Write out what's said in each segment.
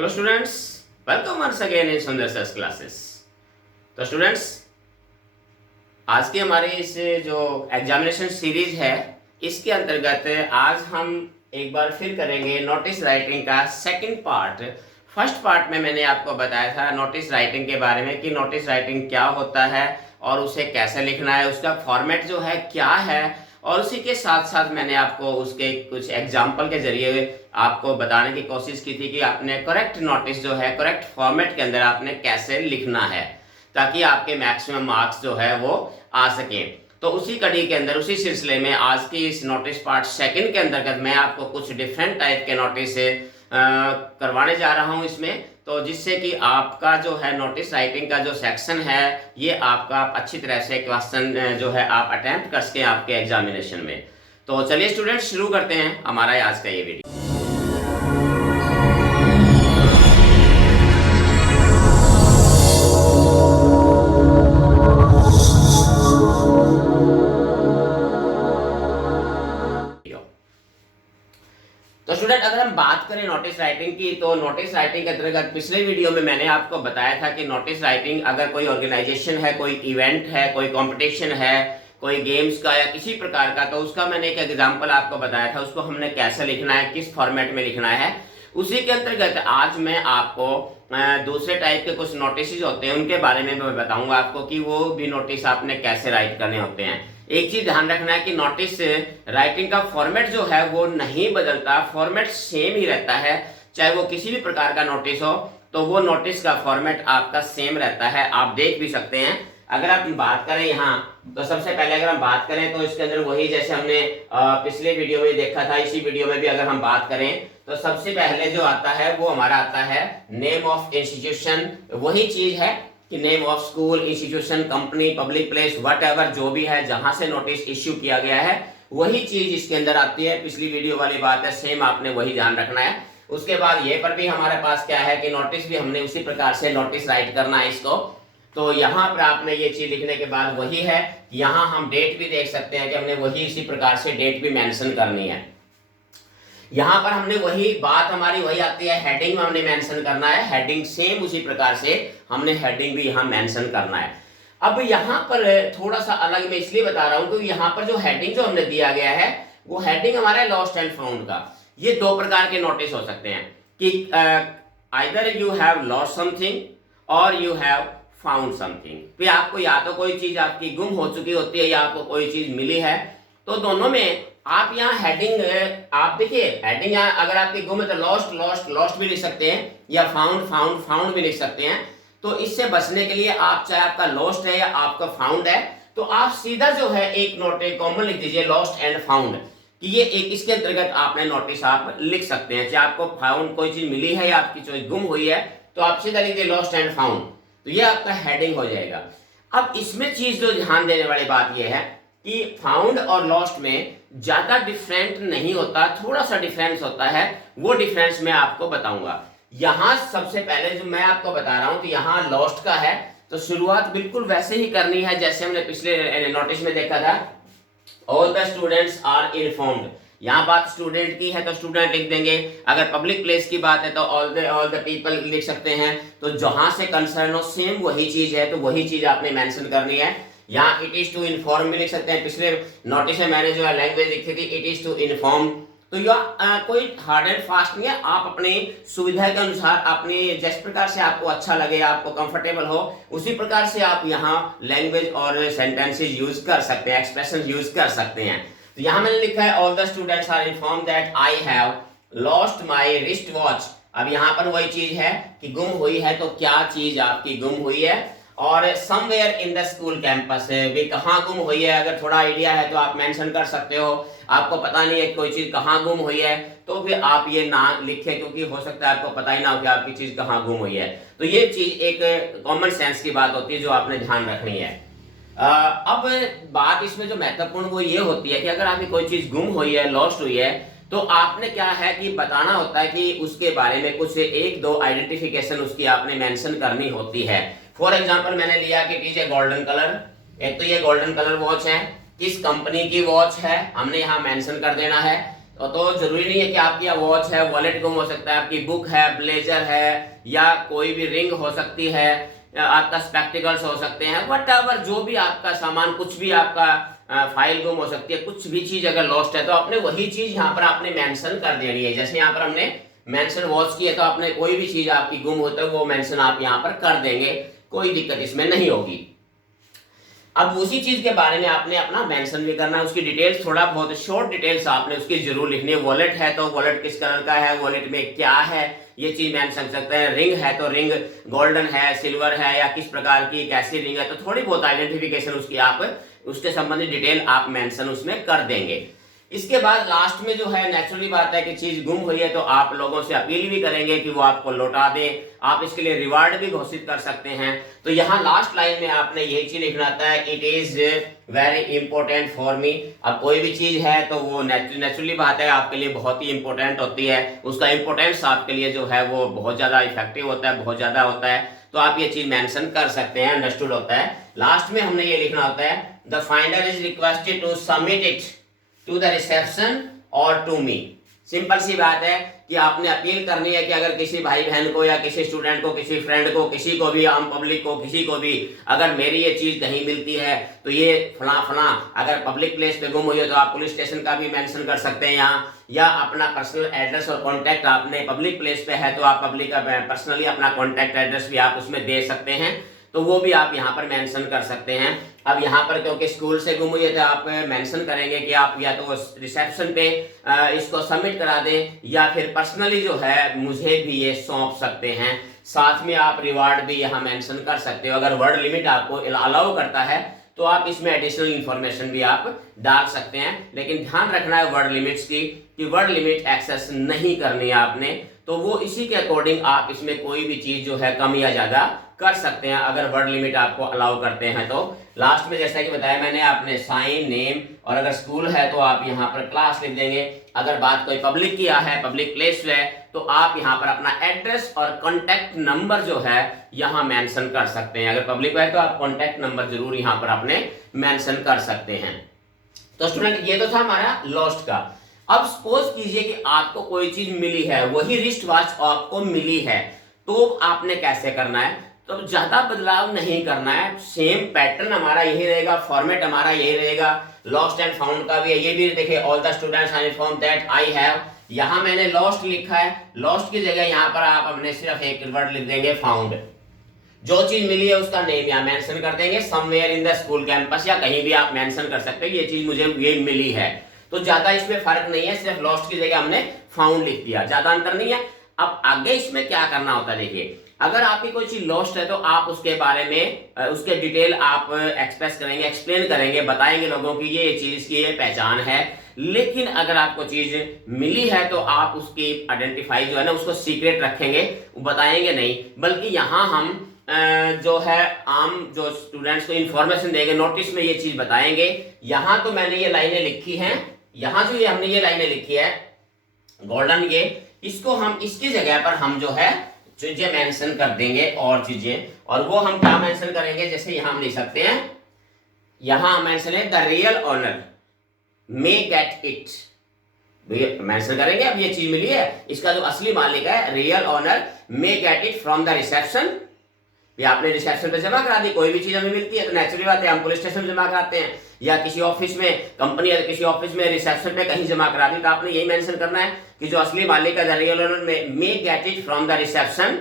Hello students, welcome once again in Sundar sir's classes. तो students, आज की हमारी इस जो एग्जामिनेशन सीरीज है इसके अंतर्गत आज हम एक बार फिर करेंगे नोटिस राइटिंग का सेकंड पार्ट। फर्स्ट पार्ट में मैंने आपको बताया था नोटिस राइटिंग के बारे में कि नोटिस राइटिंग क्या होता है और उसे कैसे लिखना है, उसका फॉर्मेट जो है क्या है, और उसी के साथ साथ मैंने आपको उसके कुछ एग्जाम्पल के जरिए आपको बताने की कोशिश की थी कि आपने करेक्ट नोटिस जो है करेक्ट फॉर्मेट के अंदर आपने कैसे लिखना है ताकि आपके मैक्सिमम मार्क्स जो है वो आ सके। तो उसी कड़ी के अंदर उसी सिलसिले में आज की इस नोटिस पार्ट सेकंड के अंतर्गत मैं आपको कुछ डिफरेंट टाइप के नोटिस करवाने जा रहा हूं इसमें, तो जिससे कि आपका जो है नोटिस राइटिंग का जो सेक्शन है ये आपका अच्छी तरह से क्वेश्चन जो है आप अटेम्प्ट कर सकें आपके एग्जामिनेशन में। तो चलिए स्टूडेंट्स, शुरू करते हैं हमारा आज का ये वीडियो। तो स्टूडेंट, अगर हम बात करें नोटिस राइटिंग की, तो नोटिस राइटिंग के अंतर्गत पिछले वीडियो में मैंने आपको बताया था कि नोटिस राइटिंग अगर कोई ऑर्गेनाइजेशन है, कोई इवेंट है, कोई कंपटीशन है, कोई गेम्स का या किसी प्रकार का, तो उसका मैंने एक एग्जांपल आपको बताया था, उसको हमने कैसे लिखना है, किस फॉर्मेट में लिखना है। उसी के अंतर्गत आज मैं आपको दूसरे टाइप के कुछ नोटिस होते हैं उनके बारे में मैं बताऊंगा आपको कि वो भी नोटिस आपने कैसे राइट करने होते हैं। एक चीज ध्यान रखना है कि नोटिस राइटिंग का फॉर्मेट जो है वो नहीं बदलता, फॉर्मेट सेम ही रहता है। चाहे वो किसी भी प्रकार का नोटिस हो तो वो नोटिस का फॉर्मेट आपका सेम रहता है। आप देख भी सकते हैं। अगर आप बात करें यहाँ, तो सबसे पहले अगर हम बात करें तो इसके अंदर वही जैसे हमने पिछले वीडियो में देखा था, इसी वीडियो में भी अगर हम बात करें तो सबसे पहले जो आता है वो हमारा आता है नेम ऑफ इंस्टीट्यूशन। वही चीज है कि name of school, institution, company, public place, whatever जो भी है जहां से नोटिस इश्यू किया गया है वही चीज इसके अंदर आती है। पिछली वीडियो वाली बात है, सेम आपने वही ध्यान रखना है। उसके बाद ये पर भी हमारे पास क्या है कि नोटिस भी हमने उसी प्रकार से नोटिस राइट करना है इसको। तो यहाँ पर आपने ये चीज लिखने के बाद वही है, यहाँ हम डेट भी देख सकते हैं कि हमने वही इसी प्रकार से डेट भी मेंशन करनी है। यहाँ पर हमने वही बात हमारी वही आती है, हेडिंग में हमने मेंशन करना है, हेडिंग सेम उसी प्रकार से हमने हेडिंग भी यहाँ मेंशन करना है। अब यहाँ पर थोड़ा सा अलग मैं इसलिए बता रहा हूँ क्योंकि यहाँ पर जो हेडिंग जो हमने दिया गया है वो हेडिंग हमारा लॉस्ट एंड फाउंड का। ये दो प्रकार के नोटिस हो सकते हैं कि either you have lost something और यू हैव फाउंड समथिंग। फिर आपको या तो कोई चीज आपकी गुम हो चुकी होती है या आपको कोई चीज मिली है, तो दोनों में आप यहाँ हेडिंग आप देखिए, हेडिंग यहाँ अगर आपकी गुम है तो लॉस्ट लॉस्ट लॉस्ट भी लिख सकते हैं या फाउंड फाउंड फाउंड भी लिख सकते हैं। तो इससे बचने के लिए आप चाहे आपका लॉस्ट है या आपका फाउंड है तो आप सीधा जो है एक नोट कॉमन लिख दीजिए लॉस्ट एंड फाउंड, कि ये एक इसके अंतर्गत आपने नोटिस आप लिख सकते हैं। चाहे आपको फाउंड कोई चीज मिली है या आपकी चीज गुम हुई है तो आप सीधा लिख दीजिए लॉस्ट एंड फाउंड, तो ये आपका हेडिंग हो जाएगा। अब इसमें चीज जो ध्यान देने वाली बात यह है कि फाउंड और लॉस्ट में ज्यादा डिफरेंट नहीं होता, थोड़ा सा डिफरेंस होता है। वो डिफरेंस मैं आपको बताऊंगा। यहां सबसे पहले जो मैं आपको बता रहा हूं तो यहां लॉस्ट का है, तो शुरुआत बिल्कुल वैसे ही करनी है जैसे हमने पिछले नोटिस में देखा था, all the students are informed. यहाँ बात स्टूडेंट की है तो स्टूडेंट लिख देंगे। अगर पब्लिक प्लेस की बात है तो ऑल द पीपल लिख सकते हैं। तो जहां से कंसर्न हो सेम वही चीज है, तो वही चीज आपने मेंशन करनी है। यहाँ इट इज टू इन्फॉर्म भी लिख सकते हैं। पिछले नोटिस में मैंने जो है लैंग्वेज लिखी थी इट इज टू इन्फॉर्म, तो यह कोई हार्ड एंड फास्ट नहीं है। आप अपनी सुविधा के अनुसार अपनी जिस प्रकार से आपको अच्छा लगे, आपको कंफर्टेबल हो, उसी प्रकार से आप यहाँ लैंग्वेज और सेंटेंसेस यूज कर सकते हैं, एक्सप्रेशन यूज कर सकते हैं। तो यहाँ मैंने लिखा है all the students are informed that I have lost my wrist watch. अब यहाँ पर वही चीज है कि गुम हुई है, तो क्या चीज आपकी गुम हुई है, और somewhere in the school campus भी कहाँ गुम हुई है। अगर थोड़ा आइडिया है तो आप मेंशन कर सकते हो। आपको पता नहीं है कोई चीज कहाँ गुम हुई है तो फिर आप ये ना लिखें, क्योंकि हो सकता है आपको पता ही ना हो कि आपकी चीज कहाँ गुम हुई है। तो ये चीज एक कॉमन सेंस की बात होती है जो आपने ध्यान रखनी है। अब बात इसमें जो महत्वपूर्ण वो ये होती है कि अगर आपकी कोई चीज गुम हुई है, लॉस्ट हुई है, तो आपने क्या है कि बताना होता है कि उसके बारे में कुछ एक दो आइडेंटिफिकेशन उसकी आपने मेंशन करनी होती है। फॉर एग्जांपल मैंने लिया कि it is a golden colour. एक तो ये गोल्डन कलर वॉच है, किस कंपनी की वॉच है हमने यहाँ मेंशन कर देना है। तो जरूरी नहीं है कि आपकी वॉच है, वॉलेट गुम हो सकता है, आपकी बुक है, ब्लेजर है, या कोई भी रिंग हो सकती है, आपका स्पेक्टिकल्स हो सकते हैं, व्हाटएवर जो भी आपका सामान, कुछ भी आपका फाइल गुम हो सकती है, कुछ भी चीज अगर लॉस्ट है तो आपने वही चीज यहाँ पर आपने मेंशन कर देनी है। जैसे यहाँ पर हमने मेंशन वॉच की है तो आपने कोई भी चीज आपकी गुम होता है वो मेंशन आप यहाँ पर कर देंगे, कोई दिक्कत इसमें नहीं होगी। अब उसी चीज के बारे में आपने अपना मेंशन भी करना है, उसकी डिटेल्स थोड़ा बहुत शॉर्ट डिटेल्स आपने उसकी जरूर लिखनी है। वॉलेट है तो वॉलेट किस कलर का है, वॉलेट में क्या है, ये चीज मेंशन कर सकते हैं। रिंग है तो रिंग गोल्डन है, सिल्वर है, या किस प्रकार की कैसी रिंग है, तो थोड़ी बहुत आइडेंटिफिकेशन उसकी आप उसके संबंधित डिटेल आप मेंशन उसमें कर देंगे। इसके बाद लास्ट में जो है नेचुरली बात है कि चीज गुम हुई है तो आप लोगों से अपील भी करेंगे कि वो आपको लौटा दें, आप इसके लिए रिवार्ड भी घोषित कर सकते हैं। तो यहाँ लास्ट लाइन में आपने यही चीज लिखना आता है, it is very important for me. अब कोई भी चीज है तो वो नेचुरली बात है आपके लिए बहुत ही इंपॉर्टेंट होती है, उसका इंपॉर्टेंस आपके लिए जो है वो बहुत ज्यादा इफेक्टिव होता है, बहुत ज्यादा होता है, तो आप ये चीज मेंशन कर सकते हैं, अंडरस्टूड होता है। लास्ट में हमने ये लिखना होता है, the finder is requested to submit it to the reception और टू मी। सिंपल सी बात है कि आपने अपील करनी है कि अगर किसी भाई बहन को या किसी स्टूडेंट को, किसी फ्रेंड को, किसी को भी, आम पब्लिक को, किसी को भी अगर मेरी ये चीज कहीं मिलती है तो ये फला फला, अगर पब्लिक प्लेस पे गुम हुई है तो आप पुलिस स्टेशन का भी मेंशन कर सकते हैं यहाँ, या अपना पर्सनल एड्रेस और कॉन्टैक्ट, आपने पब्लिक प्लेस पे है तो आप पब्लिक पर्सनली अपना कॉन्टैक्ट एड्रेस भी आप उसमें दे सकते हैं, तो वो भी आप यहाँ पर मेंशन कर सकते हैं। अब यहाँ पर क्योंकि स्कूल से गुम हुई है तो आप मेंशन करेंगे कि आप या तो रिसेप्शन पे इसको सबमिट करा दें, या फिर पर्सनली जो है मुझे भी ये सौंप सकते हैं। साथ में आप रिवार्ड भी यहाँ मेंशन कर सकते हो। अगर वर्ड लिमिट आपको अलाउ करता है तो आप इसमें एडिशनल इंफॉर्मेशन भी आप डाल सकते हैं, लेकिन ध्यान रखना है वर्ड लिमिट्स की, कि वर्ड लिमिट एक्सेस नहीं करनी है आपने, तो वो इसी के अकॉर्डिंग आप इसमें कोई भी चीज जो है कम या ज्यादा कर सकते हैं अगर वर्ड लिमिट आपको अलाउ करते हैं तो। लास्ट में जैसा कि बताया मैंने, आपने साइन, नेम, और अगर स्कूल है तो आप यहाँ पर क्लास लिख देंगे। अगर बात कोई पब्लिक की है, पब्लिक प्लेस है, तो आप यहाँ पर अपना एड्रेस और कॉन्टैक्ट नंबर जो है यहाँ मेंशन कर सकते हैं। अगर पब्लिक है तो आप कॉन्टैक्ट नंबर जरूर यहाँ पर अपने मेंशन कर सकते हैं। तो स्टूडेंट ये तो था हमारा लॉस्ट का। अब सपोज कीजिए कि आपको कोई चीज मिली है, वही रिस्ट वॉच आपको मिली है, तो आपने कैसे करना है? तो ज्यादा बदलाव नहीं करना है, सेम पैटर्न हमारा यही रहेगा, फॉर्मेट हमारा यही रहेगा। लॉस्ट एंड फाउंड का भी है, ये भी देखिए, all the students are informed that I have, यहाँ मैंने लॉस्ट लिखा है, लॉस्ट की जगह यहाँ पर आप अपने सिर्फ एक वर्ड लिख देंगे फाउंड। जो चीज मिली है उसका नेम यहाँ मेंशन कर देंगे, somewhere in the school campus, या कहीं भी आप मेंशन कर सकते हैं ये चीज मुझे ये मिली है। तो ज्यादा इसमें फर्क नहीं है, सिर्फ लॉस्ट की जगह हमने फाउंड लिख दिया, ज्यादा अंतर नहीं है। अब आगे इसमें क्या करना होता है, देखिए, अगर आपकी कोई चीज लॉस्ट है तो आप उसके बारे में उसके डिटेल आप एक्सप्रेस करेंगे, एक्सप्लेन करेंगे, बताएंगे लोगों की ये चीज की ये पहचान है। लेकिन अगर आपको चीज मिली है तो आप उसकी आइडेंटिफाई जो है ना उसको सीक्रेट रखेंगे, बताएंगे नहीं, बल्कि यहाँ हम जो है आम जो स्टूडेंट्स को इंफॉर्मेशन देंगे, नोटिस में ये चीज बताएंगे। यहाँ तो मैंने ये लाइनें लिखी हैं, यहाँ जो ये हमने ये लाइनें लिखी है गोल्डन, ये इसको हम इसकी जगह पर हम जो है चीजें मेंशन कर देंगे और चीजें, और वो हम क्या मेंशन करेंगे, जैसे यहां हम लिख सकते हैं, यहां मेंशन है the real owner may get it, mention करेंगे। अब ये चीज मिली है, इसका जो असली मालिक है real owner may get it from the reception, ये आपने रिसेप्शन पे जमा करा दी। कोई भी चीज हमें मिलती है तो नेचुरली बात है हम पुलिस स्टेशन जमा कराते हैं, या किसी ऑफिस में, कंपनी या किसी ऑफिस में रिसेप्शन पे कहीं जमा करा दी, तो आपने यही मेंशन करना है कि जो असली मालिक है the real owner may get it from the reception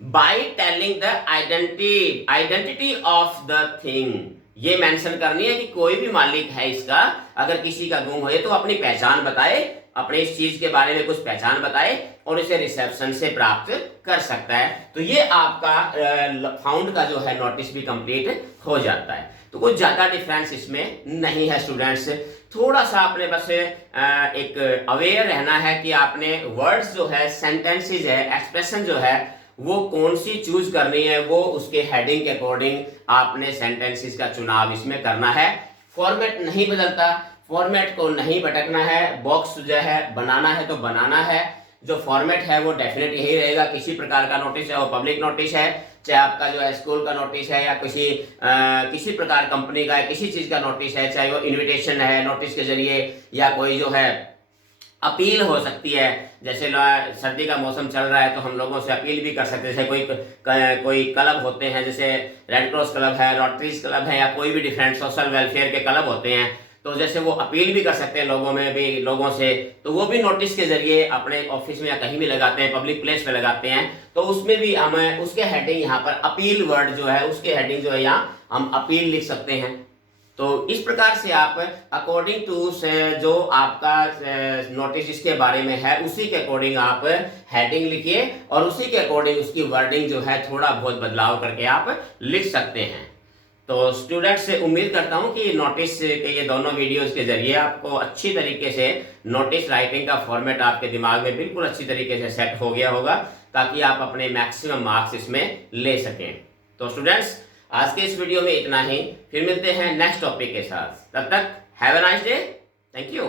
by telling the identity of the thing. ये मेंशन करनी है कि कोई भी मालिक है इसका, अगर किसी का गुम हो तो अपनी पहचान बताए, अपने इस चीज के बारे में कुछ पहचान बताए और इसे रिसेप्शन से प्राप्त कर सकता है। तो ये आपका फाउंड का जो है नोटिस भी कंप्लीट हो जाता है। तो कुछ ज्यादा डिफरेंस इसमें नहीं है स्टूडेंट्स। थोड़ा सा अपने बस एक अवेयर रहना है कि आपने वर्ड्स जो है, सेंटेंसेस है, एक्सप्रेशन जो है वो कौन सी चूज करनी है, वो उसके हेडिंग के अकॉर्डिंग आपने सेंटेंसेस का चुनाव इसमें करना है। फॉर्मेट नहीं बदलता, फॉर्मेट को नहीं भटकना है, बॉक्स जो है बनाना है तो बनाना है। जो फॉर्मेट है वो डेफिनेट यही रहेगा, किसी प्रकार का नोटिस है वो पब्लिक नोटिस है, चाहे आपका जो है स्कूल का नोटिस है या किसी प्रकार कंपनी का है, किसी चीज का नोटिस है, चाहे वो इनविटेशन है नोटिस के जरिए, या कोई जो है अपील हो सकती है। जैसे सर्दी का मौसम चल रहा है तो हम लोगों से अपील भी कर सकते हैं। जैसे कोई क्लब होते हैं, जैसे रेड क्रॉस क्लब है, रोटरीज क्लब है, या कोई भी डिफरेंट सोशल वेलफेयर के क्लब होते हैं, तो जैसे वो अपील भी कर सकते हैं लोगों से, तो वो भी नोटिस के जरिए अपने ऑफिस में या कहीं भी लगाते हैं, पब्लिक प्लेस पे लगाते हैं। तो उसमें भी हमें उसके हेडिंग यहाँ पर अपील वर्ड जो है, उसके हेडिंग जो है यहाँ हम अपील लिख सकते हैं। तो इस प्रकार से आप अकॉर्डिंग टू जो आपका नोटिस इसके बारे में है, उसी के अकॉर्डिंग आप हेडिंग लिखिए और उसी के अकॉर्डिंग उसकी वर्डिंग जो है थोड़ा बहुत बदलाव करके आप लिख सकते हैं। तो स्टूडेंट्स से उम्मीद करता हूं कि नोटिस के ये दोनों वीडियोस के जरिए आपको अच्छी तरीके से नोटिस राइटिंग का फॉर्मेट आपके दिमाग में बिल्कुल अच्छी तरीके से सेट हो गया होगा, ताकि आप अपने मैक्सिमम मार्क्स इसमें ले सकें। तो स्टूडेंट्स, आज के इस वीडियो में इतना ही, फिर मिलते हैं नेक्स्ट टॉपिक के साथ। तब तक have a nice day, thank you.